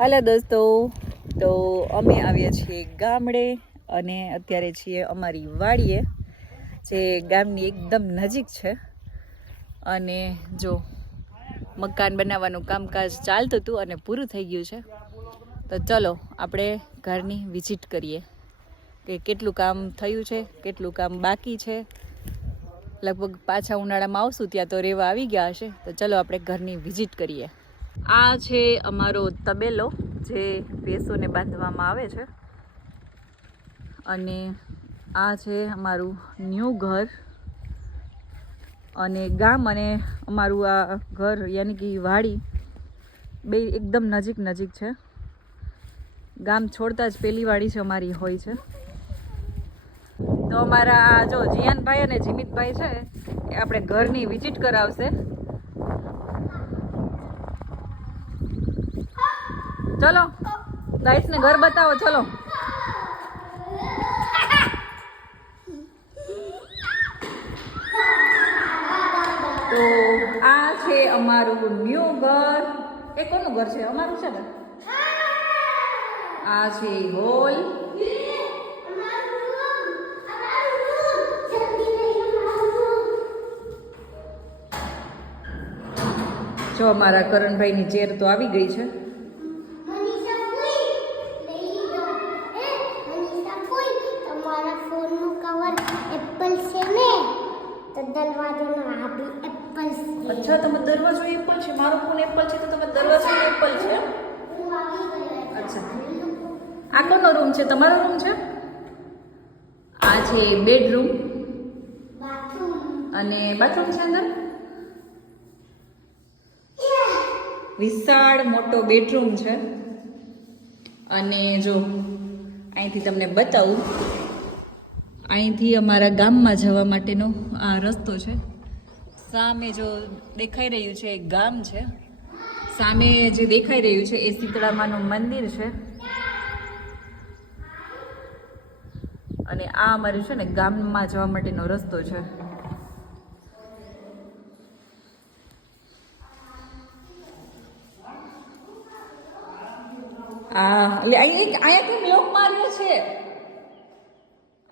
હાલો દોસ્તો, તો અમે આવ્યા છીએ ગામડે અને અત્યારે છીએ અમારી વાડીએ, જે ગામની એકદમ નજીક છે. અને જો મકાન બનાવવાનું કામકાજ ચાલતું હતું અને પૂરું થઈ ગયું છે. તો ચલો આપણે ઘરની વિઝિટ કરીએ કે કેટલું કામ થયું છે, કેટલું કામ બાકી છે. લગભગ પાછા ઉનાળામાં આવશું ત્યાં તો રેવા આવી ગયા હશે. તો ચલો આપણે ઘરની વિઝિટ કરીએ. આ છે અમારો તબેલો જે ભેંસોને બાંધવામાં આવે છે, અને આ છે અમારું ન્યૂ ઘર. અને ગામ અને અમારું આ ઘર યાની કે વાડી બે એકદમ નજીક નજીક છે. ગામ છોડતા જ પેલી વાડી છે અમારી હોય છે. તો અમારા જો જીયાનભાઈ અને જીમિતભાઈ છે એ આપણે ઘરની વિઝિટ કરાવશે. ચલો ગાઈસ ને ઘર બતાવો. ચલો તો આ છે અમારું ન્યૂ ઘર. એ કોનું ઘર છે? અમારું છે ને. આ છે હોલ. જો અમારા કરણભાઈની ચેર તો આવી ગઈ છે. અચ્છા, તમે દરવાજો એપલ છે. મારો ફોન એપલ છે તો તમે દરવાજો એપલ છે. અચ્છા, આ કોનો રૂમ છે? તમારો રૂમ છે. આ છે બેડરૂમ અને બાથરૂમ છે અંદર. વિશાળ મોટો બેડરૂમ છે. અને જો અહીંથી તમને બતાવું, અહીંથી અમારા ગામમાં જવા માટેનો આ રસ્તો છે. સામે જો દેખાઈ રહ્યું છે એક ગામ છે. સામે જે દેખાઈ રહ્યું છે એ શીતળામાનું મંદિર છે. અને આ અમારું છે ને ગામમાં જવા માટેનો રસ્તો છે. અહીંયા કોણ લોક માર્યો છે?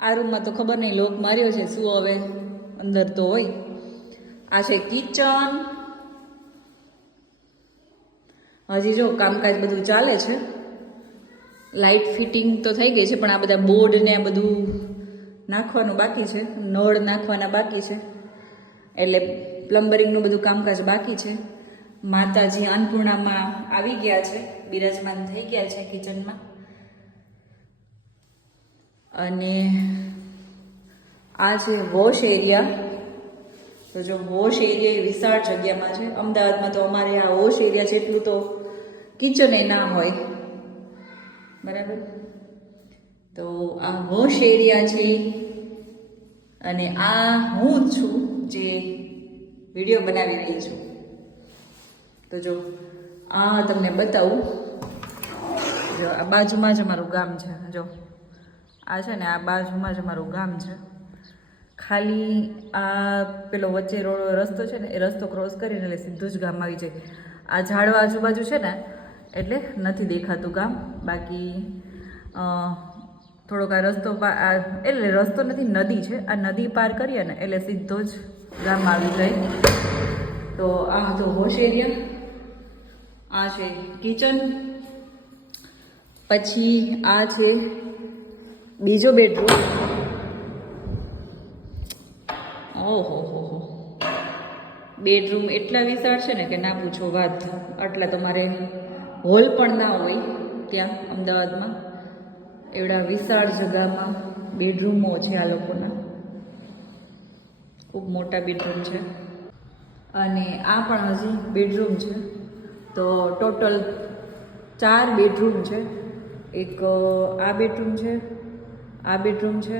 આ રૂમમાં તો ખબર નહીં લોક માર્યો છે શું, હવે અંદર તો હોય. આ છે કિચન. હજી જો કામકાજ બધું ચાલે છે. લાઇટ ફિટિંગ તો થઈ ગઈ છે, પણ આ બધા બોર્ડ ને આ બધું નાખવાનું બાકી છે. નળ નાખવાના બાકી છે, એટલે પ્લમ્બરિંગનું બધું કામકાજ બાકી છે. માતાજી અન્નપૂર્ણામાં આવી ગયા છે, બિરાજમાન થઈ ગયા છે કિચનમાં. અને આ છે વોશ એરિયા. તો જો વોશ એરિયા એ વિશાળ જગ્યામાં છે. અમદાવાદમાં તો અમારે આ વોશ એરિયા જેટલું તો કિચન એ ના હોય, બરાબર. તો આ વોશ એરિયા છે. અને આ હું છું જે વિડીયો બનાવી રહી છું. તો જો આ તમને બતાવું. જો આ બાજુમાં જ અમારું ગામ છે. જો આ છે ને આ બાજુમાં જ અમારું ગામ છે. ખાલી આ પેલો વચ્ચે રસ્તો છે ને એ રસ્તો ક્રોસ કરીને એટલે સીધું જ ગામ આવી જાય. આ ઝાડવા આજુબાજુ છે ને એટલે નથી દેખાતું ગામ. બાકી થોડોક આ રસ્તો એટલે રસ્તો નથી, નદી છે. આ નદી પાર કરીએ ને એટલે સીધો જ ગામ આવી જાય. તો આ હતો વોશ એરિયા. આ છે કિચન. પછી આ છે બીજો બેડરૂમ. ઓહો હો, બેડરૂમ એટલા વિશાળ છે ને કે ના પૂછો વાત. આટલા તમારે હોલ પણ ના હોય ત્યાં અમદાવાદમાં. એવડા વિશાળ જગ્યામાં બેડરૂમો છે આ લોકોના. ખૂબ મોટા બેડરૂમ છે. અને આ પણ હજી બેડરૂમ છે. તો ટોટલ 4 બેડરૂમ છે. એક આ બેડરૂમ છે, આ બેડરૂમ છે,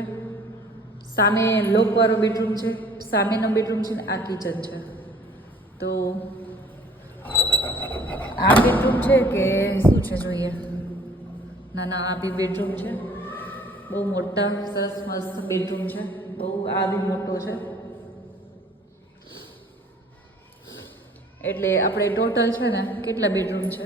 સામે લોકવાળો બેડરૂમ છે, સામેનો બેડરૂમ છે, આ કિચન છે. તો આ બેડરૂમ છે કે શું છે જોઈએ. ના ના, આ બી બેડરૂમ છે. બહુ મોટા સરસ મસ્ત બેડરૂમ છે. બહુ આ બી મોટો છે. એટલે આપણે ટોટલ છે ને કેટલા બેડરૂમ છે?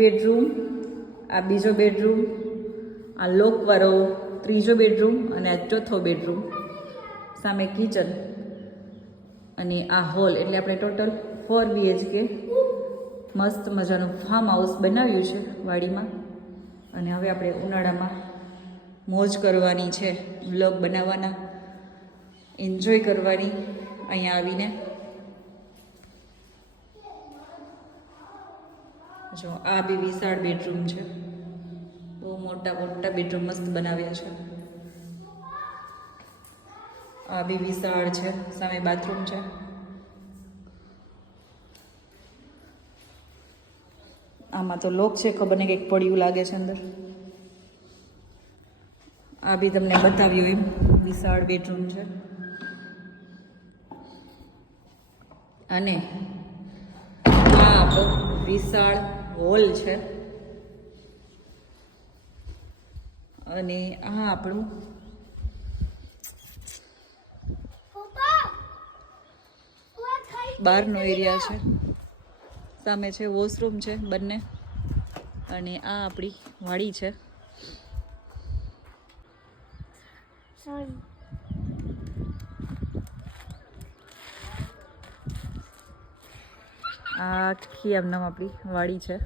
બેડરૂમ, આ બીજો બેડરૂમ, આ લોકવાળો ત્રીજો બેડરૂમ અને આ ચોથો બેડરૂમ, સામે કિચન અને આ હોલ. એટલે આપણે ટોટલ 4 BHK મસ્ત મજાનું ફાર્મ હાઉસ બનાવ્યું છે વાડીમાં. અને હવે આપણે ઉનાળામાં મોજ કરવાની છે, વ્લોગ બનાવવાના, એન્જોય કરવાની અહીંયા આવીને. જો આ બી વિશાળ બેડરૂમ છે, બહુ મોટા મોટા બેડરૂમ મસ્ત બનાવ્યા છે. આ બી વિશાળ છે, સામે બાથરૂમ છે. આમાં તો લોક છે, ખબર નહીં કંઈક પડ્યું લાગે છે અંદર. આ બી તમને બતાવ્યું એમ વિશાળ બેડરૂમ છે. અને આ આપણો વિશાળ હોલ છે. અને આ આપણું બહારનો એરિયા છે. સામે છે વોશરૂમ છે બંને. અને આ આપણી વાડી છે. આ આખી આમ નામ આપણી વાડી છે.